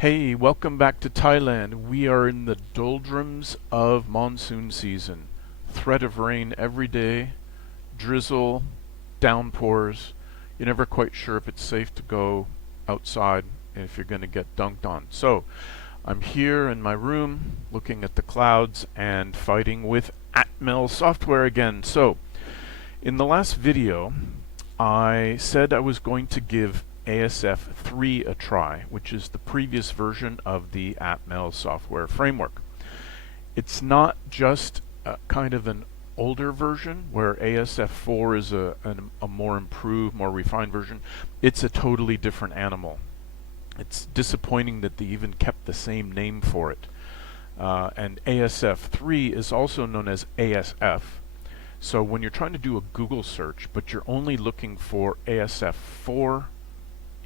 Hey, welcome back to Thailand. We are in the doldrums of monsoon season. Threat of rain every day, drizzle, downpours. You're never quite sure if it's safe to go outside and if you're going to get dunked on. So, I'm here in my room looking at the clouds and fighting with Atmel software again. So, in the last video, I said I was going to give ASF3 a try, which is the previous version of the Atmel software framework. It's not just kind of an older version where ASF4 is a more improved, more refined version. It's a totally different animal. It's disappointing that they even kept the same name for it. And ASF3 is also known as ASF. So when you're trying to do a Google search, but you're only looking for ASF4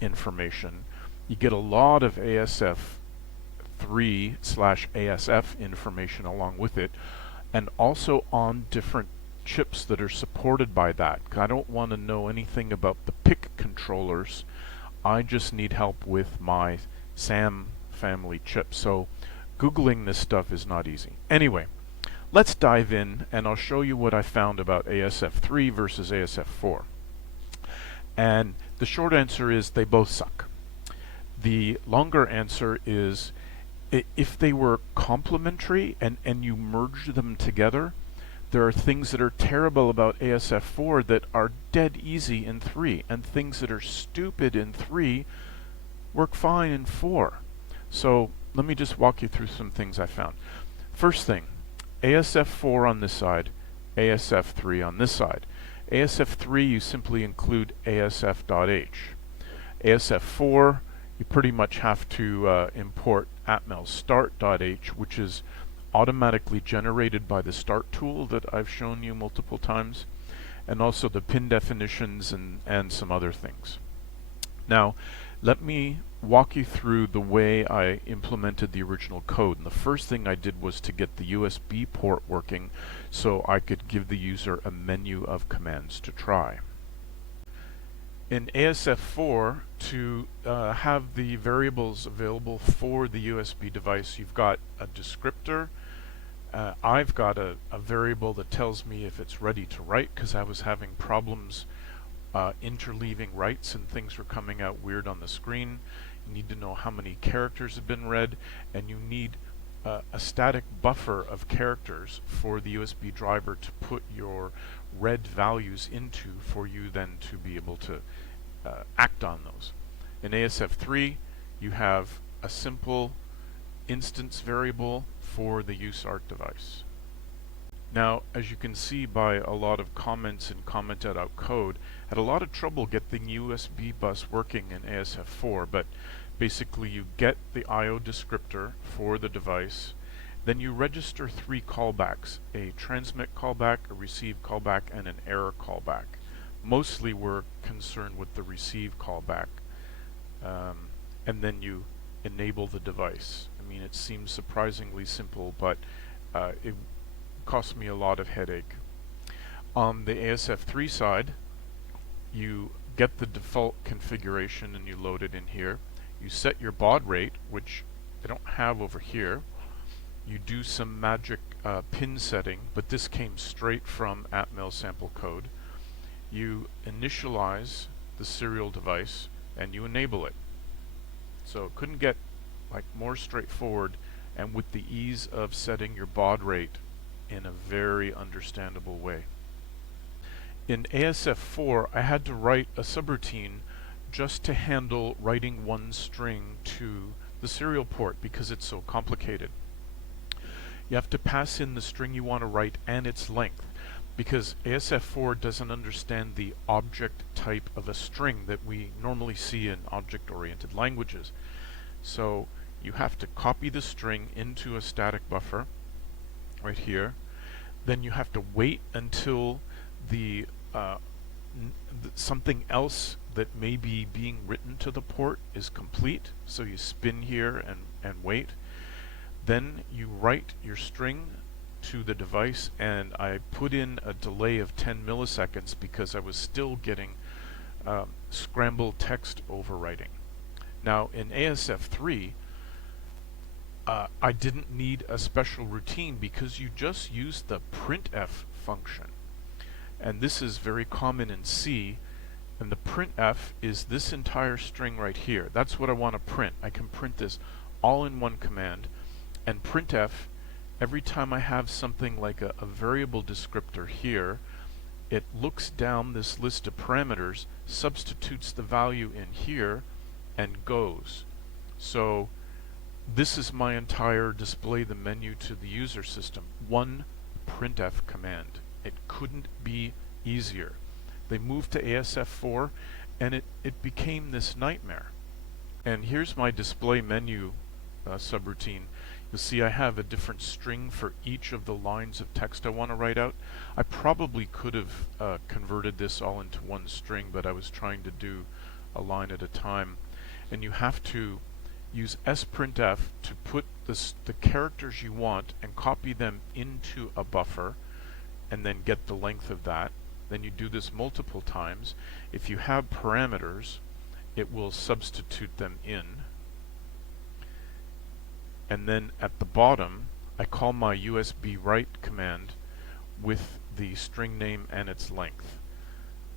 information, you get a lot of ASF3/ASF information along with it, and also on different chips that are supported by that. I don't want to know anything about the PIC controllers. I just need help with my SAM family chips. So Googling this stuff is not easy. Anyway, let's dive in and I'll show you what I found about ASF3 versus ASF4. And the short answer is they both suck. The longer answer is if they were complementary and you merge them together, there are things that are terrible about ASF4 that are dead easy in 3, and things that are stupid in 3 work fine in 4. So let me just walk you through some things I found. First thing, ASF4 on this side, ASF3 on this side. ASF3 you simply include ASF.h. ASF4 you pretty much have to import Atmel start.h, which is automatically generated by the start tool that I've shown you multiple times, and also the pin definitions and some other things. Now let me walk you through the way I implemented the original code. And the first thing I did was to get the USB port working so I could give the user a menu of commands to try. In ASF4, to have the variables available for the USB device, you've got a descriptor. I've got a variable that tells me if it's ready to write, because I was having problems interleaving writes and things were coming out weird on the screen. You need to know how many characters have been read, and you need a static buffer of characters for the USB driver to put your read values into for you then to be able to act on those. In ASF3 you have a simple instance variable for the USART device. Now, as you can see by a lot of comments and commented out code, had a lot of trouble getting USB bus working in ASF4, but basically you get the I/O descriptor for the device, then you register 3 callbacks, a transmit callback, a receive callback, and an error callback. Mostly we're concerned with the receive callback, and then you enable the device. I mean, it seems surprisingly simple, but it cost me a lot of headache. On the ASF3 side, you get the default configuration and you load it in here. You set your baud rate, which I don't have over here. You do some magic pin setting, but this came straight from Atmel sample code. You initialize the serial device and you enable it. So it couldn't get more straightforward, and with the ease of setting your baud rate in a very understandable way. In ASF4 I had to write a subroutine just to handle writing one string to the serial port because it's so complicated. You have to pass in the string you want to write and its length, because ASF4 doesn't understand the object type of a string that we normally see in object-oriented languages. So you have to copy the string into a static buffer right here. Then you have to wait until the something else that may be being written to the port is complete. So you spin here and wait. Then you write your string to the device, and I put in a delay of 10 milliseconds because I was still getting scrambled text overwriting. Now in ASF3 I didn't need a special routine because you just use the printf function. And this is very common in C, and the printf is this entire string right here. That's what I want to print. I can print this all in one command, and printf, every time I have something like a variable descriptor here, it looks down this list of parameters, substitutes the value in here, and goes. So this is my entire display the menu to the user system. One printf command. It couldn't be easier. They moved to ASF3 and it became this nightmare. And here's my display menu subroutine. You'll see I have a different string for each of the lines of text I want to write out. I probably could have converted this all into one string, but I was trying to do a line at a time. And you have to use sprintf to put the characters you want and copy them into a buffer and then get the length of that. Then you do this multiple times. If you have parameters, it will substitute them in. And then at the bottom, I call my USB write command with the string name and its length.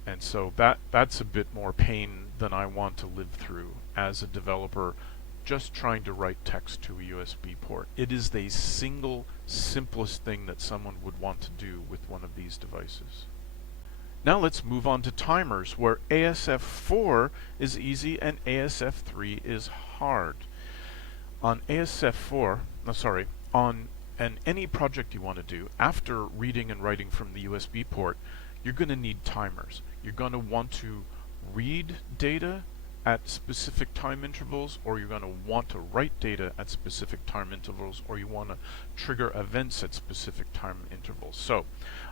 And so that's a bit more pain than I want to live through as a developer just trying to write text to a USB port. It is the single simplest thing that someone would want to do with one of these devices. Now let's move on to timers, where ASF4 is easy and ASF3 is hard. On ASF4, on any project you want to do, after reading and writing from the USB port, you're going to need timers. You're going to want to read data at specific time intervals, or you're going to want to write data at specific time intervals, or you want to trigger events at specific time intervals. So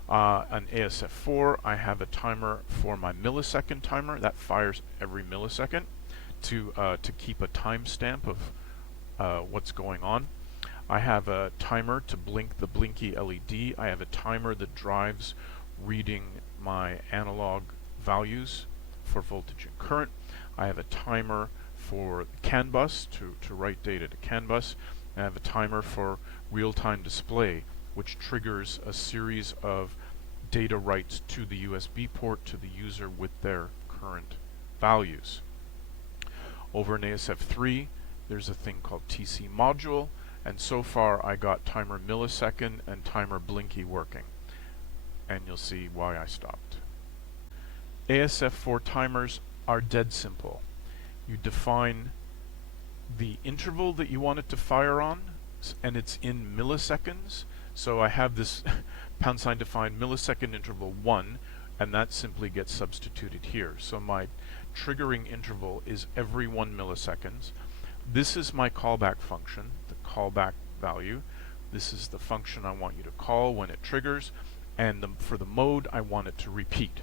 on ASF4, I have a timer for my millisecond timer that fires every millisecond to keep a timestamp of what's going on. I have a timer to blink the blinky LED. I have a timer that drives reading my analog values for voltage and current. I have a timer for CANbus to write data to CANbus. I have a timer for real-time display, which triggers a series of data writes to the USB port to the user with their current values. Over in ASF3, there's a thing called TC module, and so far I got timer millisecond and timer blinky working, and you'll see why I stopped. ASF4 timers are dead simple. You define the interval that you want it to fire on, and it's in milliseconds. So I have this # defined millisecond interval 1, and that simply gets substituted here. So my triggering interval is every 1 millisecond. This is my callback function, the callback value. This is the function I want you to call when it triggers, and for the mode I want it to repeat.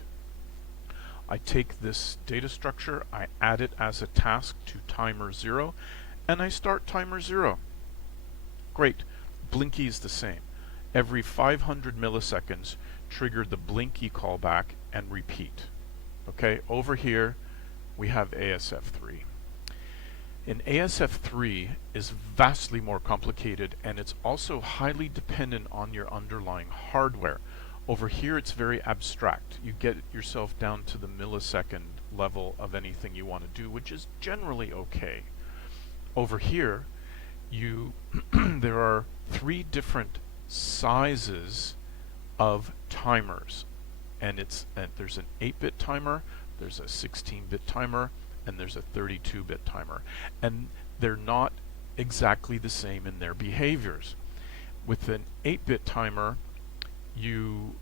I take this data structure, I add it as a task to timer 0, and I start timer 0. Great. Blinky is the same. Every 500 milliseconds, trigger the blinky callback and repeat. Okay, over here we have ASF3. In ASF3 is vastly more complicated, and it's also highly dependent on your underlying hardware. Over here it's very abstract. You get yourself down to the millisecond level of anything you want to do, which is generally okay. Over here there are 3 different sizes of timers, and there's an 8-bit timer, there's a 16-bit timer, and there's a 32-bit timer, and they're not exactly the same in their behaviors. With an 8-bit timer, you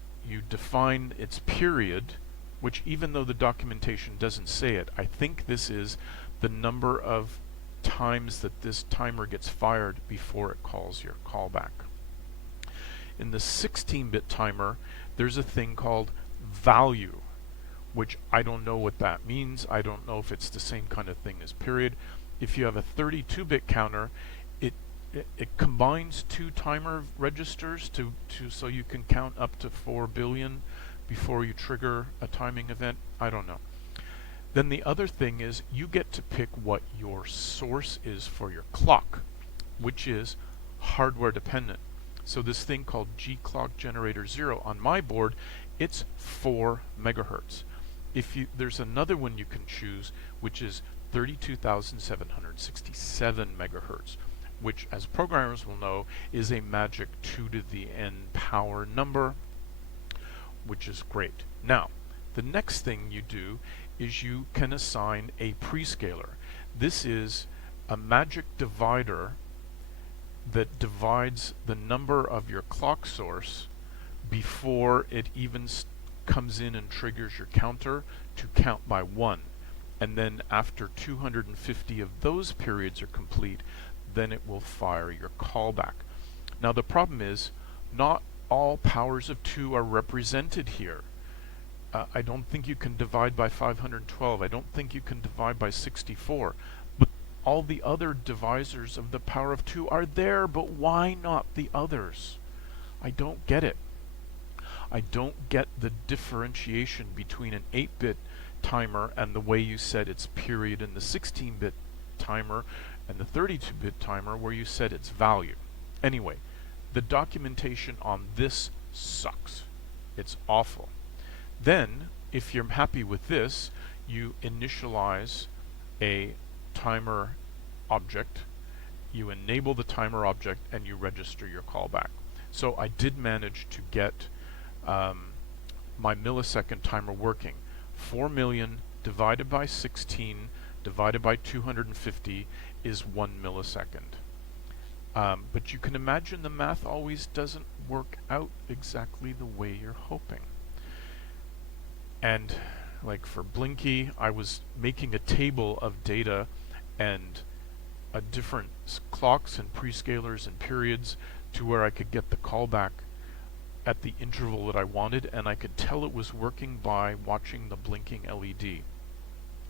define its period, which even though the documentation doesn't say it, I think this is the number of times that this timer gets fired before it calls your callback. In the 16-bit timer, there's a thing called value, which I don't know what that means. I don't know if it's the same kind of thing as period. If you have a 32-bit counter, it combines 2 timer registers so you can count up to 4 billion before you trigger a timing event. I don't know. Then the other thing is you get to pick what your source is for your clock, which is hardware dependent. So this thing called G-clock generator 0 on my board, it's 4 megahertz. There's another one you can choose, which is 32,767 megahertz, which, as programmers will know, is a magic 2 to the n power number, which is great. Now, the next thing you do is you can assign a prescaler. This is a magic divider that divides the number of your clock source before it even comes in and triggers your counter to count by 1. And then after 250 of those periods are complete, then it will fire your callback. Now the problem is, not all powers of 2 are represented here. I don't think you can divide by 512. I don't think you can divide by 64. But all the other divisors of the power of 2 are there, but why not the others? I don't get it. I don't get the differentiation between an 8-bit timer and the way you set its period in the 16-bit timer and the 32-bit timer where you set its value. Anyway, the documentation on this sucks. It's awful. Then, if you're happy with this, you initialize a timer object, you enable the timer object, and you register your callback. So I did manage to get my millisecond timer working. 4 million divided by 16 divided by 250 is 1 millisecond. But you can imagine the math always doesn't work out exactly the way you're hoping. And like for Blinky, I was making a table of data and different clocks and prescalers and periods to where I could get the callback at the interval that I wanted, and I could tell it was working by watching the blinking LED.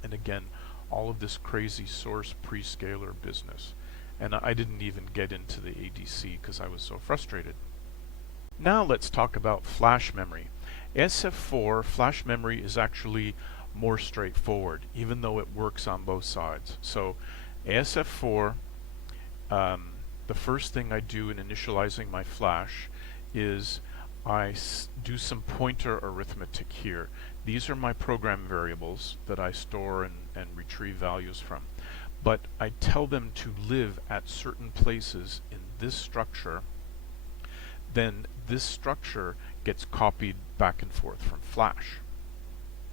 And again, all of this crazy source prescaler business. And I didn't even get into the ADC because I was so frustrated. Now let's talk about flash memory. ASF4 flash memory is actually more straightforward, even though it works on both sides. So ASF4, the first thing I do in initializing my flash is I do some pointer arithmetic here. These are my program variables that I store and retrieve values from. But I tell them to live at certain places in this structure. Then this structure gets copied back and forth from flash.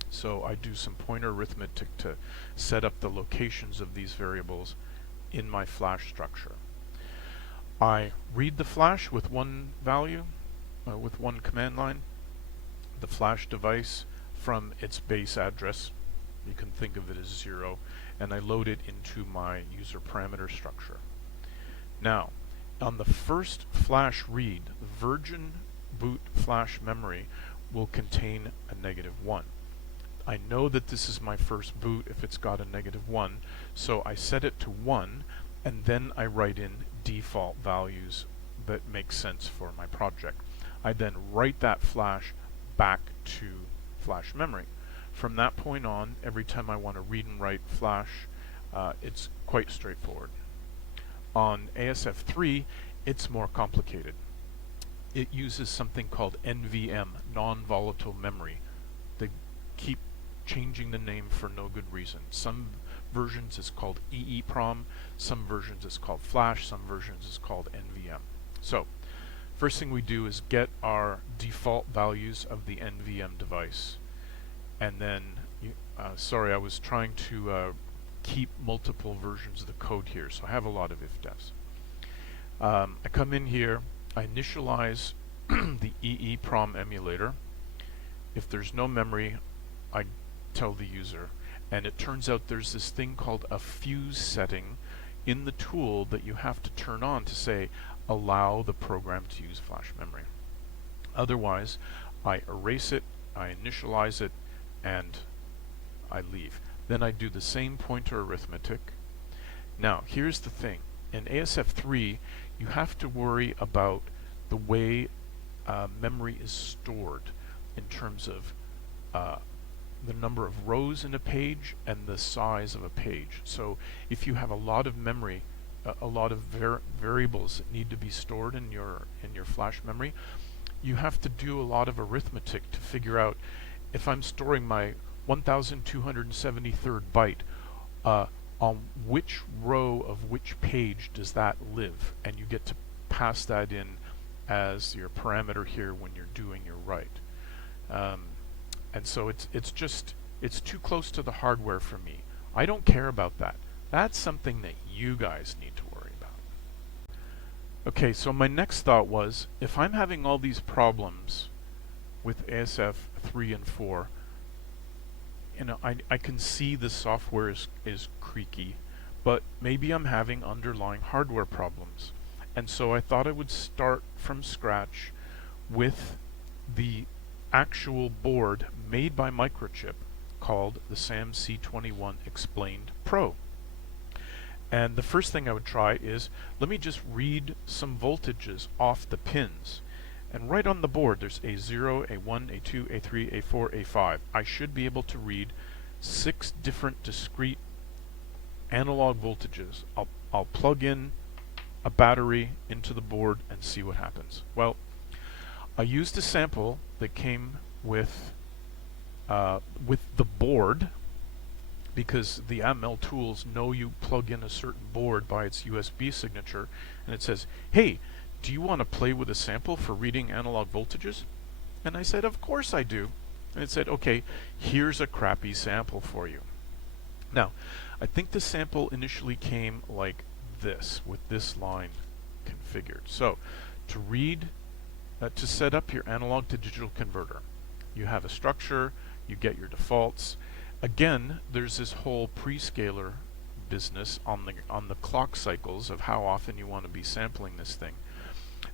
So I do some pointer arithmetic to set up the locations of these variables in my flash structure. I read the flash with one value, with one command line, the flash device from its base address, you can think of it as 0, and I load it into my user parameter structure. Now, on the first flash read, the virgin boot flash memory will contain a -1. I know that this is my first boot if it's got a -1, so I set it to 1, and then I write in default values that make sense for my project. I then write that flash back to flash memory. From that point on, every time I want to read and write flash, it's quite straightforward. On ASF3, it's more complicated. It uses something called NVM, non-volatile memory. They keep changing the name for no good reason. Some versions it's called EEPROM, some versions it's called flash, some versions it's called NVM. So, first thing we do is get our default values of the NVM device. And then, sorry, I was trying to keep multiple versions of the code here, so I have a lot of if-defs. I come in here, I initialize the EEPROM emulator. If there's no memory, I tell the user. And it turns out there's this thing called a fuse setting in the tool that you have to turn on to say, allow the program to use flash memory. Otherwise, I erase it, I initialize it, and I leave. Then I do the same pointer arithmetic. Now, here's the thing. In ASF3, you have to worry about the way memory is stored in terms of the number of rows in a page and the size of a page. So if you have a lot of memory a lot of variables that need to be stored in your flash memory, you have to do a lot of arithmetic to figure out if I'm storing my 1273rd byte, on which row of which page does that live, and you get to pass that in as your parameter here when you're doing your write. And so it's too close to the hardware for me. I don't care about that. That's something that you guys need to worry about. Okay, so my next thought was, if I'm having all these problems with ASF3 and 4, you know, I can see the software is creaky, but maybe I'm having underlying hardware problems. And so I thought I would start from scratch with the actual board made by Microchip called the SAMC21 Explained Pro. And the first thing I would try is, let me just read some voltages off the pins. And right on the board there's A0, A1, A2, A3, A4, A5. I should be able to read 6 different discrete analog voltages. I'll plug in a battery into the board and see what happens. Well, I used a sample that came with the board, because the ATmel tools know you plug in a certain board by its USB signature, and it says, hey, do you want to play with a sample for reading analog voltages? And I said, of course I do. And it said, okay, here's a crappy sample for you. Now, I think the sample initially came like this, with this line configured. So, to read, to set up your analog to digital converter, you have a structure, you get your defaults. Again, there's this whole prescaler business on the clock cycles of how often you want to be sampling this thing.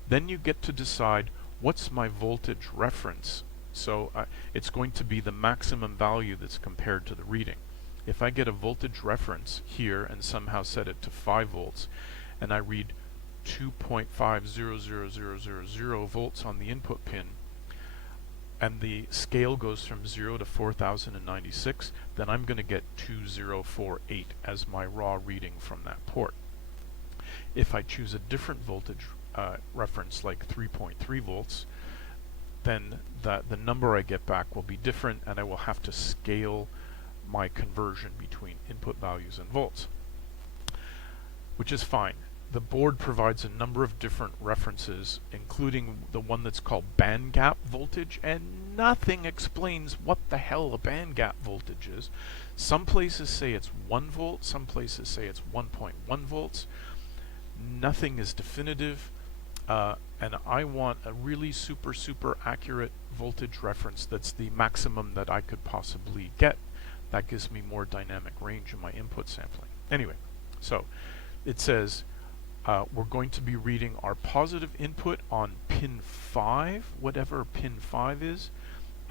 Then you get to decide, what's my voltage reference? So it's going to be the maximum value that's compared to the reading. If I get a voltage reference here and somehow set it to 5 volts, and I read 2.500000 volts on the input pin, and the scale goes from 0 to 4096, then I'm going to get 2048 as my raw reading from that port. If I choose a different voltage reference, like 3.3 volts, then the number I get back will be different, and I will have to scale my conversion between input values and volts, which is fine. The board provides a number of different references, including the one that's called band gap voltage, and nothing explains what the hell a band gap voltage is. Some places say it's 1 volt, some places say it's 1.1 volts. Nothing is definitive, and I want a really super accurate voltage reference that's the maximum that I could possibly get. That gives me more dynamic range in my input sampling. Anyway, so it says we're going to be reading our positive input on pin 5, whatever pin 5 is,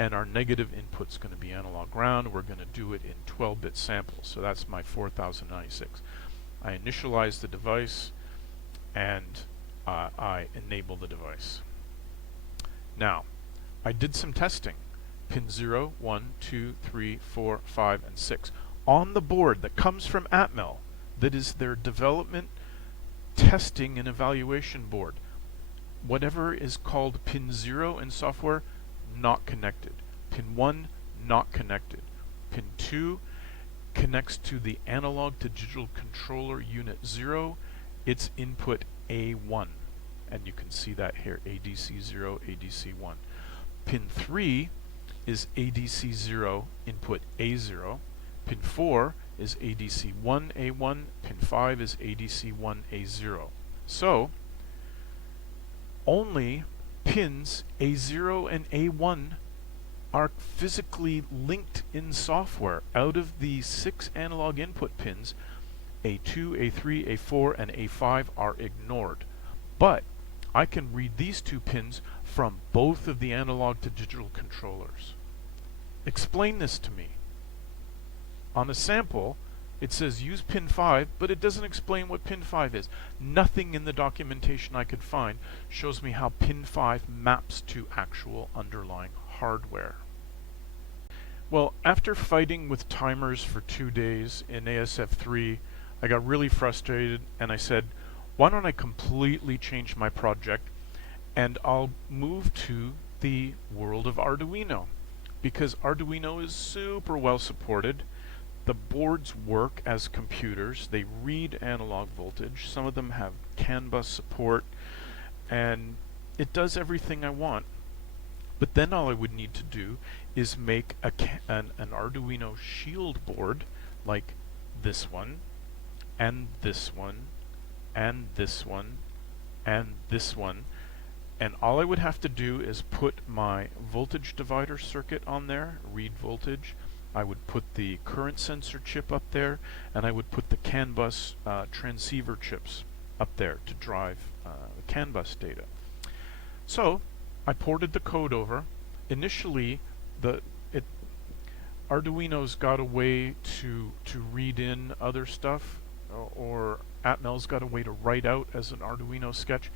and our negative input's going to be analog ground. We're going to do it in 12-bit samples, so that's my 4096. I initialize the device, and I enable the device. Now, I did some testing. Pin 0, 1, 2, 3, 4, 5, and 6 on the board that comes from ATmel. That is their development, testing, and evaluation board. Whatever is called pin 0 in software, not connected. Pin 1, not connected. Pin 2 connects to the analog to digital controller unit 0. Its input A1, and you can see that here, ADC0, ADC1. Pin 3 is ADC0 input A0. Pin 4 is ADC1A1. Pin 5 is ADC1A0. So, only pins A0 and A1 are physically linked in software. Out of the 6 analog input pins, A2, A3, A4, and A5 are ignored. But I can read these 2 pins from both of the analog to digital controllers. Explain this to me. On a sample, it says use pin 5, but it doesn't explain what pin 5 is. Nothing in the documentation I could find shows me how pin 5 maps to actual underlying hardware. Well, after fighting with timers for 2 days in ASF3, I got really frustrated and I said, why don't I completely change my project and I'll move to the world of Arduino, because Arduino is super well supported. The boards work as computers. They read analog voltage. Some of them have CANbus support, and it does everything I want. But then all I would need to do is make an Arduino shield board like this one, and this one, and this one, and this one. And all I would have to do is put my voltage divider circuit on there, read voltage. I would put the current sensor chip up there, and I would put the CANbus transceiver chips up there to drive the CANbus data. So I ported the code over. Initially, Arduino's got a way to read in other stuff, or Atmel's got a way to write out as an Arduino sketch.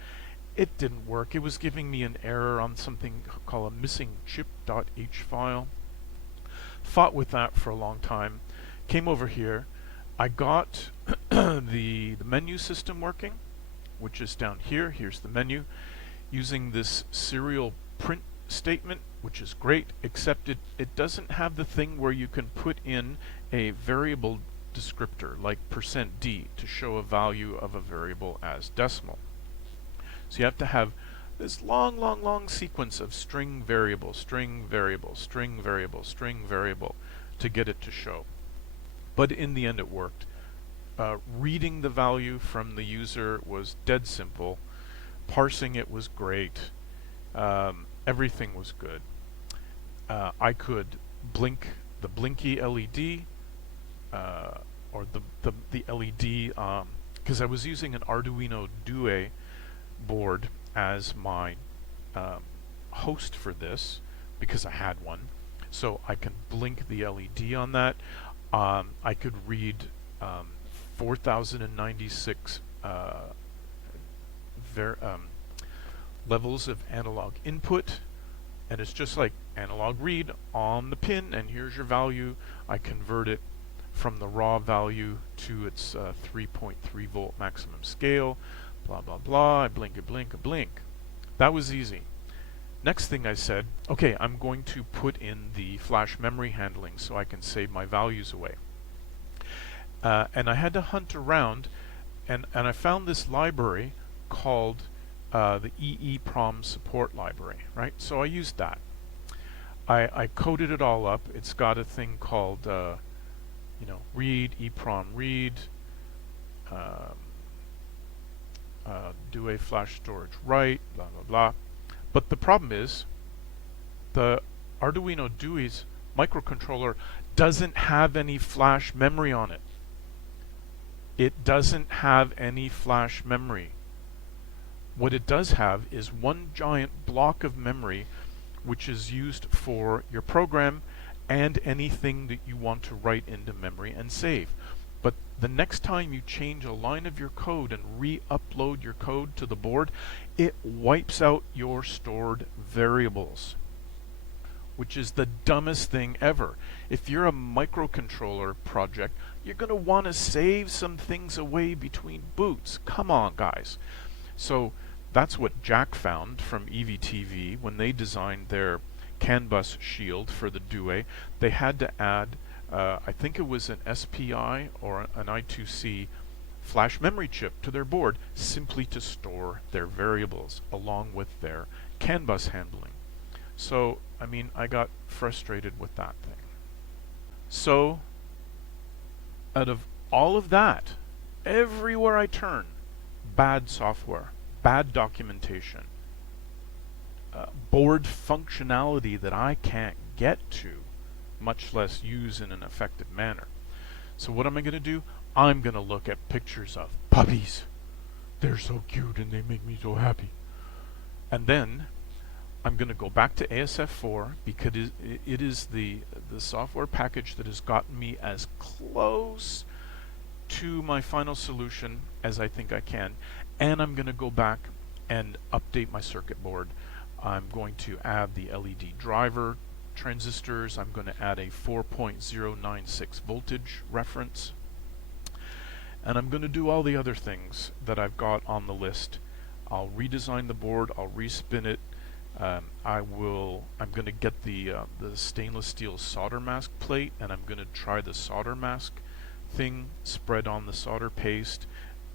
It didn't work. It was giving me an error on something called a missing chip.h file. Fought with that for a long time. Came over here. I got the menu system working, which is down here. Here's the menu. Using this serial print statement, which is great, except it doesn't have the thing where you can put in a variable descriptor like %d to show a value of a variable as decimal. So you have to have this long sequence of string variable, string variable, string variable, string variable to get it to show. But in the end it worked. Reading the value from the user was dead simple. Parsing it was great. Everything was good. I could blink the blinky LED, or the LED, because I was using an Arduino Due board as my host for this, because I had one. So I can blink the LED on that. I could read 4096 levels of analog input, and it's just like analog read on the pin, and here's your value. I convert it from the raw value to its 3.3 volt maximum scale, blah blah blah. I blink, a blink. That was easy. Next thing I said, okay, I'm going to put in the flash memory handling so I can save my values away. And I had to hunt around, and I found this library called the EEPROM support library, right? So I used that. I coded it all up. It's got a thing called, read, EEPROM read, Due flash storage write, blah blah blah. But the problem is, the Arduino Due's microcontroller doesn't have any flash memory on it. It doesn't have any flash memory. What it does have is one giant block of memory, which is used for your program and anything that you want to write into memory and save. But the next time you change a line of your code and re-upload your code to the board, it wipes out your stored variables, which is the dumbest thing ever. If you're a microcontroller project, you're going to want to save some things away between boots. Come on, guys. So that's what Jack found from EVTV when they designed their CANbus shield for the Due. They had to add, I think it was an SPI or an I2C flash memory chip to their board simply to store their variables along with their CANbus handling. So, I mean, I got frustrated with that thing. So, out of all of that, everywhere I turn, bad software, bad documentation, board functionality that I can't get to, much less use in an effective manner. So what am I going to do? I'm going to look at pictures of puppies. They're so cute and they make me so happy. And then I'm going to go back to ASF3 because it is the software package that has gotten me as close to my final solution as I think I can. And I'm going to go back and update my circuit board. I'm going to add the LED driver transistors. I'm going to add a 4.096 voltage reference. And I'm going to do all the other things that I've got on the list. I'll redesign the board, I'll respin it. I'm going to get the stainless steel solder mask plate, and I'm going to try the solder mask thing, spread on the solder paste,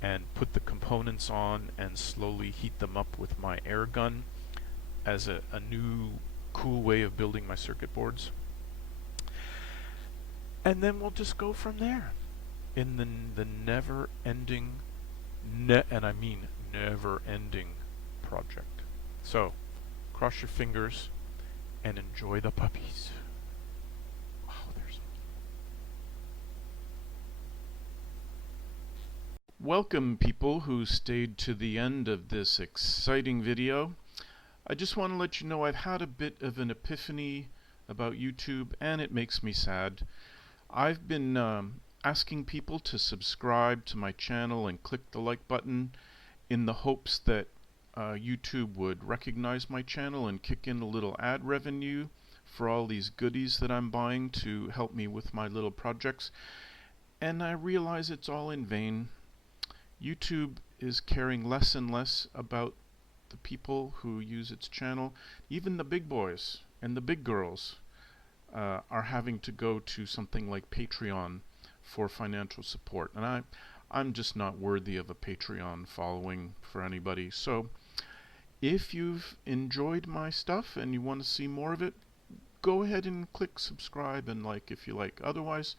and put the components on and slowly heat them up with my air gun as a new cool way of building my circuit boards. And then we'll just go from there in the never-ending, and I mean never-ending project. So, cross your fingers and enjoy the puppies. Oh, there's Welcome, people who stayed to the end of this exciting video. I just want to let you know I've had a bit of an epiphany about YouTube, and it makes me sad. I've been asking people to subscribe to my channel and click the like button in the hopes that YouTube would recognize my channel and kick in a little ad revenue for all these goodies that I'm buying to help me with my little projects. And I realize it's all in vain. YouTube is caring less and less about the people who use its channel. Even the big boys and the big girls are having to go to something like Patreon for financial support, and I'm just not worthy of a Patreon following for anybody. So if you've enjoyed my stuff and you want to see more of it, go ahead and click subscribe and like if you like. Otherwise,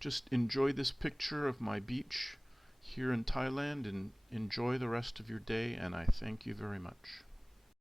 just enjoy this picture of my beach here in Thailand and enjoy the rest of your day, and I thank you very much.